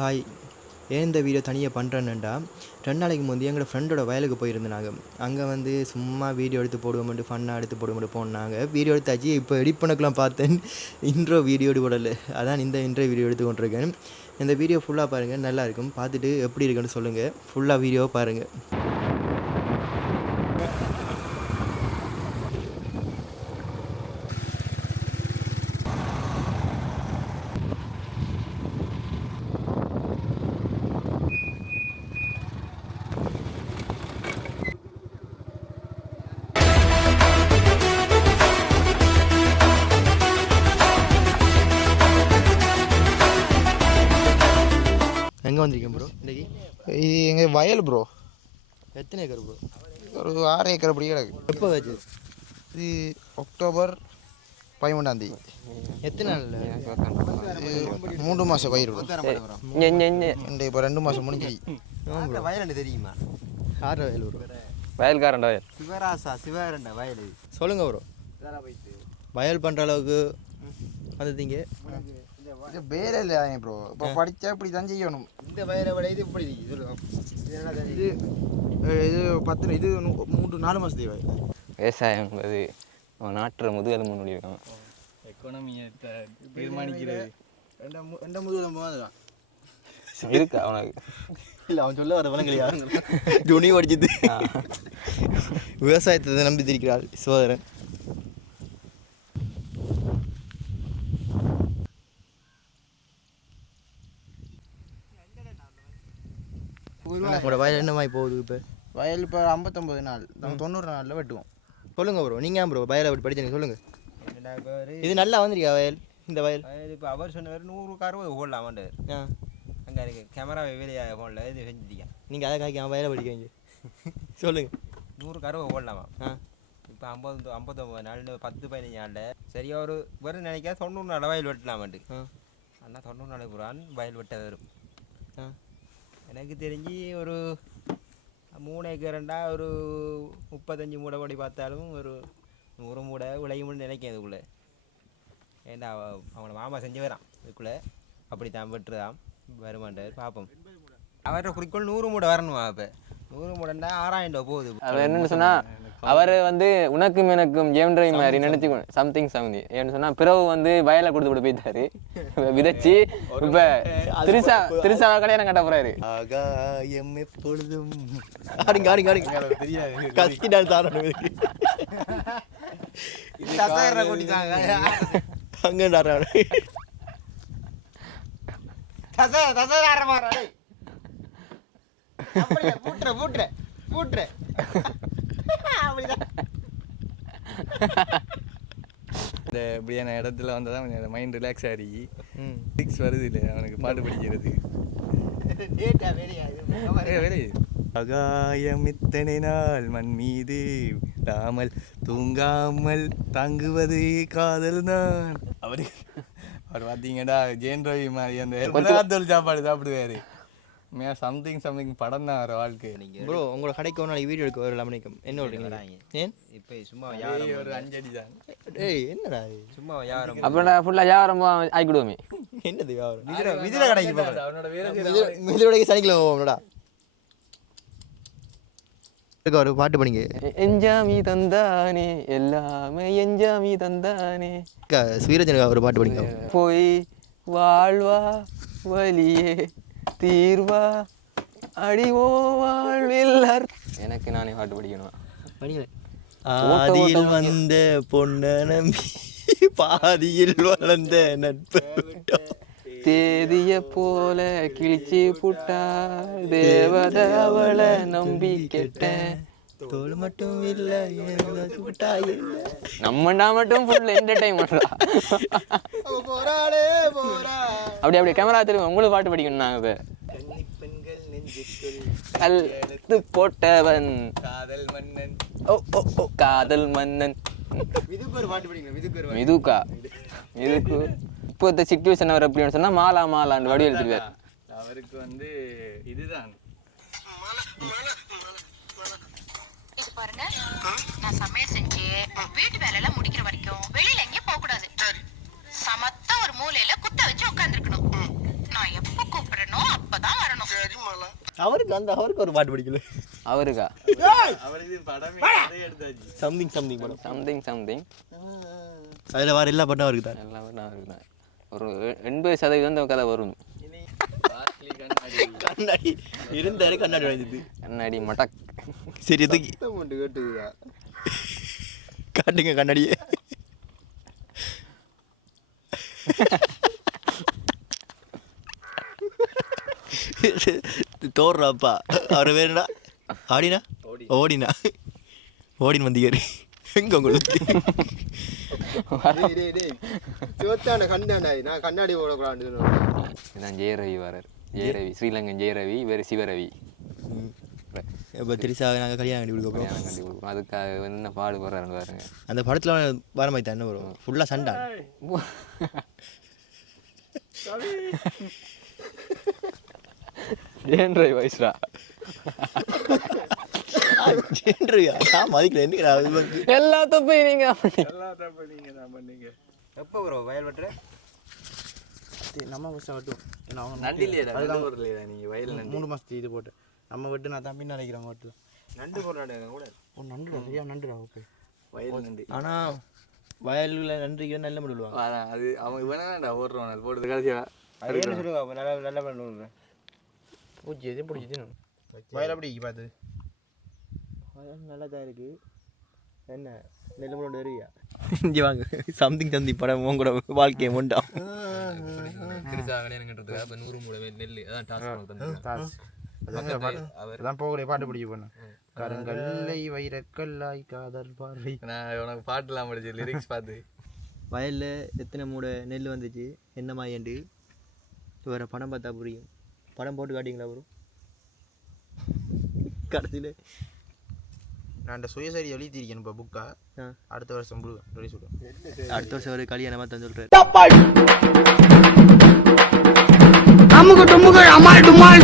Hi. ஏன் இந்த video தனியாக பண்ணுறேன்னுடா ரெண்டு நாளைக்கு முந்தைய எங்களோட ஃப்ரெண்டோட வயலுக்கு போயிருந்தாங்க. அங்கே வந்து சும்மா வீடியோ எடுத்து போடுவோம்ட்டு ஃபன்னாக எடுத்து போடுவோம்ட்டு போனாங்க. வீடியோ எடுத்தாச்சு. இப்போ எடிட் பண்ணக்கெலாம் பார்த்தேன். இன்ட்ரோ வீடியோ போடல அதான் இந்த இன்ட்ரோ வீடியோ எடுத்து கொண்டிருக்கேன். இந்த வீடியோ ஃபுல்லாக பாருங்கள் நல்லாயிருக்கும் பார்த்துட்டு எப்படி இருக்குன்னு சொல்லுங்கள் ஃபுல்லாக வீடியோ பாருங்கள் எங்கே வந்திருக்கேன் ப்ரோ இன்றைக்கி இது எங்கள் வயல் ப்ரோ எத்தனை ஏக்கர் ப்ரோ ஒரு ஆறு ஏக்கர் அப்படி கிடக்கு. எப்போ வச்சு? இது அக்டோபர் பதிமூணாம் தேதி. எத்தனை நாளில் இது மூன்று மாதம் பயிர். இந்த இப்போ ரெண்டு மாதம் முடிஞ்சு வயல் தெரியுமா? ஆறு வயல் ப்ரோ வயல்காரன் வயல். சிவராசா சிவரண்ட வயல் சொல்லுங்கள் ப்ரோ வயல் பண்ணுற அளவுக்கு வந்துட்டீங்க இது வேலை இல்லை ப்ரோ இப்போ படித்தா இப்படி தான் செய்யணும். இந்த வயலை விட இது இப்படி இது இது பத்து இது மூன்று நாலு மாதத்து வயல் விவசாயம் என்பது அவன் நாட்டுற முதுகெலும்பு முடியிருக்கான் எக்கனாமியை தீர்மானிக்கிறது. ரெண்டு மு- ரெண்டு முதுகு போதும் இருக்கா அவனுக்கு? இல்லை அவன் சொல்ல வர வளங்கலையா துணி படிச்சது விவசாயத்தை நம்பி திரிக்கிறாள் சோதரன். உங்களோட வயல் என்ன மாதிரி போகுது இப்போ? வயல் இப்போ ஐம்பத்தொம்பது நாள். நம்ம தொண்ணூறு நாளில் வெட்டுவோம். சொல்லுங்க ப்ரோ நீங்கள் ப்ரோ வயலை அப்படி படிச்சீங்க சொல்லுங்க. பேர் இது நல்லா வந்திருக்கா வயல் இந்த வயல்? வயல் இப்போ அவர் சொன்னவர் நூறுக்கு அறுபது ஓடலாம் அவன்ட்டு ஆ. அங்கே இருக்கு கேமரா வேலையாக ஃபோனில் இது செஞ்சுட்டீங்க நீங்கள் அதை காய்க்காம வயலை படிக்கிறீங்க சொல்லுங்க. நூறுக்கு அறுபது ஓடலாமா ஆ. இப்போ ஐம்பது ஐம்பத்தொம்பது நாள் இன்னும் பத்து பதினஞ்சு நாளில். சரியா ஒரு வெறும் நினைக்க தொண்ணூறு நாள் வயல் வெட்டலாமாட்டு ஆ. ஆனால் தொண்ணூறு நாள் புறான் வயல் வெட்ட வரும். ஆ. எனக்கு தெரிஞ்சு ஒரு மூணு ஏக்கரண்டா ஒரு முப்பத்தஞ்சு மூடை படி பார்த்தாலும் ஒரு நூறு மூடை விளையும்னு நினைக்கிறேன் இதுக்குள்ளே ஏன்னா அவனை மாமா செஞ்சு வரான் இதுக்குள்ளே. அப்படி தான் வெட்டுறதாம் வருமாண்டார் பார்ப்போம். அவரோட குறிக்கோள் நூறு மூடை வரணுமா அப்போ? நூறு மூடைண்டா ஆறாயிரம் ரூபா போகுது. அவர் என்னன்னு சொன்னா அவர் வந்து உனக்கும் எனக்கும் ஜேம் டிரைவ் மாதிரி நினைச்சு சம்திங் சமந்தி ஏன்னு சொன்னா பிறகு வந்து வயலை கொடுத்து விட்டு போயிட்டாரு. விதைச்சு இப்ப திருசா திருசாவை கல்யாணம் கட்ட போறாரு. ஆகாயம் எப்பொழுதும். ஆடுங்க ஆடுங்க ஆடுங்க. தெரியாது. கஸ்கி டான்ஸ் ஆடணும் அங்கே ஆடுறாங்க பூட்டுற பூட்டுற பூட்டுற. இந்த இப்படியான இடத்துல வந்தால் தான் கொஞ்சம் மைண்ட் ரிலாக்ஸ் ஆகி சிக்ஸ் வருது இல்லை அவனுக்கு பாட்டு படிக்கிறது ஆகாயம் இத்தனை நாள் மண் மீது விடாமல் தூங்காமல் தாங்குவது காதல் தான். அவரு அவர் பார்த்தீங்கடா ஜெயன் ரவி மாதிரி அந்த சாப்பாடு சாப்பிடுவாரு. மே சம்திங் சம்திங் படம் தான் அவர் வாழ்க்கை. ப்ரோ உங்களோட கடைக்கு ஒரு நாளைக்கு வீடியோ எடுக்க வரல மணிக்கம் என்ன சொல்றீங்க. ஏன்? இப்போ சும்மா வியாபாரம் ஒரு அஞ்சடி தான் ஏய் என்னடா இது? சும்மா வியாபாரம் அப்புறம் ஃபுல்லா வியாபாரம் ஆக்கிடுவோமே. என்னது வியாபாரம்? விதிர விதிர கடைக்கு போகிறேன் அவனோட சனிக்கிழமை போவோம்டா ஒரு பாட்டு பண்ணிங்க எஞ்சாமி தந்தானே எல்லாமே எஞ்சாமி தந்தானே. ஸ்வீரஜனுக்கு ஒரு பாட்டு பண்ணிங்க போய் வாழ்வா வலியே. தீர்வா? அடிவோ வாழ்வில் எனக்கு நானே பாட்டு படிக்கணும்? ஆதியில் வந்த பொன்ன நம்பி பாதியில் வளர்ந்த நட்பு. தேதிய போல கிழிச்சு புட்டா தேவத அவளை நம்பி கெட்டேன். தோல் மட்டும் இல்ல. நம்மண்டா மட்டும் ஃபுல் என்டர்டைன்மெண்ட்ரா போறாளே போறா. அப்படி அப்படியே கேமரா திரும்ப உங்களுக்கு பாட்டு படிக்கணும் நாங்க இப்ப. கழுத்து போட்டவன். காதல் மன்னன். ஓ ஓ ஓ காதல் மன்னன். இதுக்கு ஒரு பாட்டு படிக்கணும் இதுக்கு ஒரு மிதுக்கா இதுக்கு இப்போத்த சுச்சுவேஷன் அவர் எப்படின்னு சொன்னா மாலா மாலான்னு வடி எழுதிருவார் அவருக்கு வந்து இதுதான். இது பாருங்க. நான் சமையல் செஞ்சு வீட்டு வேலையெல்லாம் முடிக்கிற வரைக்கும் வெளியில எங்கேயும் போக கூடாது. சமத்தா ஒரு மூலையில குத்த வச்சு உட்காந்துருக்கணும் நான் எப்ப கூப்பிடுறேனோ அவருக்கு அந்த அவருக்கு ஒரு பாட்டு பிடிக்கல. அவருக்கா? படமே சம்திங் சம்திங் படம். சம்திங் சம்திங் அதில் வர எல்லா பாட்டும் அவருக்கு தான் எல்லாம் விட அவருக்கு தான் ஒரு எண்பது சதவீதம் இந்த கதை வரும். கண்ணாடி. இருந்தாரு கண்ணாடி வாங்கிது கண்ணாடி மடக் சரி எதுக்கு காட்டுங்க கண்ணாடியே. தோடுறாப்பா அவர் வேணுடா ஆடினா? ஓடினா. ஓடின் வந்தியாரு எங்க உங்களுக்கு சிவத்தான கண்ணாடி நான் கண்ணாடி ஓடக்கூடாது இதான் ஜெயரவி வரார். ஜெயரவி. ஸ்ரீலங்கன் ஜெயரவி இவர் சிவரவி. இப்போ திரிசாவை நாங்கள் கல்யாணம் கட்டி கொடுக்க போகிறோம் கட்டி கொடுக்கும் அதுக்காக என்ன பாடுபடுறாருன்னு பாருங்க. அந்த படத்தில் வர மாதிரி தான் என்ன வரும் ஃபுல்லாக சண்டை. ஜெயன்ரவி வயசுரா ஜென்ரியா நான் மதிக்கல. இது வந்து எல்லா தப்பையும் நீங்க எப்போ ப்ரோ வயல் வெட்டுற நம்ம வருஷம் வெட்டும் ஏன்னா அவங்க நண்டு வரலையா நீங்க வயல் மூணு மாதத்துக்கு இது போட்டு நம்ம வெட்டு நான் தான் பின்ன நினைக்கிறேன் வெட்டு நண்டு கூட. ஓ நண்டுடா சரியா நண்டுடா ஓகே வயல் நண்டு. ஆனால் வயலில் நன்றிக்கு நல்ல முடி விடுவாங்க அதான் அது அவன் இவனாண்டா ஓடுறவன் அது போடுறது கடைசியா. அது என்ன சொல்லுங்க அப்போ நல்லா நல்லா பண்ணுறேன் பூச்சி எதையும் பிடிச்சி வயல் அப்படி பார்த்து நல்லா தான் இருக்கு. என்ன நெல் முடி வருவியா? இங்கே வாங்க. சம்திங் சம்திங் படம் உங்களோட வாழ்க்கையை முண்டாம் திருச்சா கல்யாணம் கட்டுறதுக்கு அப்போ நூறு மூணு நெல் அதான் டாஸ்க். அதான் போகக்கூடிய பாட்டு பிடிக்க போனேன். கருங்கல்லை வைரக்கல்லாய் காதல் பார்வை. நான் உனக்கு பாட்டுலாம் படிச்சு லிரிக்ஸ் பார்த்து வயலில் எத்தனை மூடை நெல் வந்துச்சு என்ன மாயண்டு வேறு படம் பார்த்தா புரியும். படம் போட்டு காட்டிங்களா ப்ரோ கடைசியில். நான் அந்த சுயசரி எழுதியிருக்கேன் இப்போ புக்கா. அடுத்த வருஷம் முழு ரிலீஸ் அடுத்த வருஷம் ஒரு கல்யாணமாக தான் சொல்கிறாரு அமுகு டுமுகு அமால் டுமால்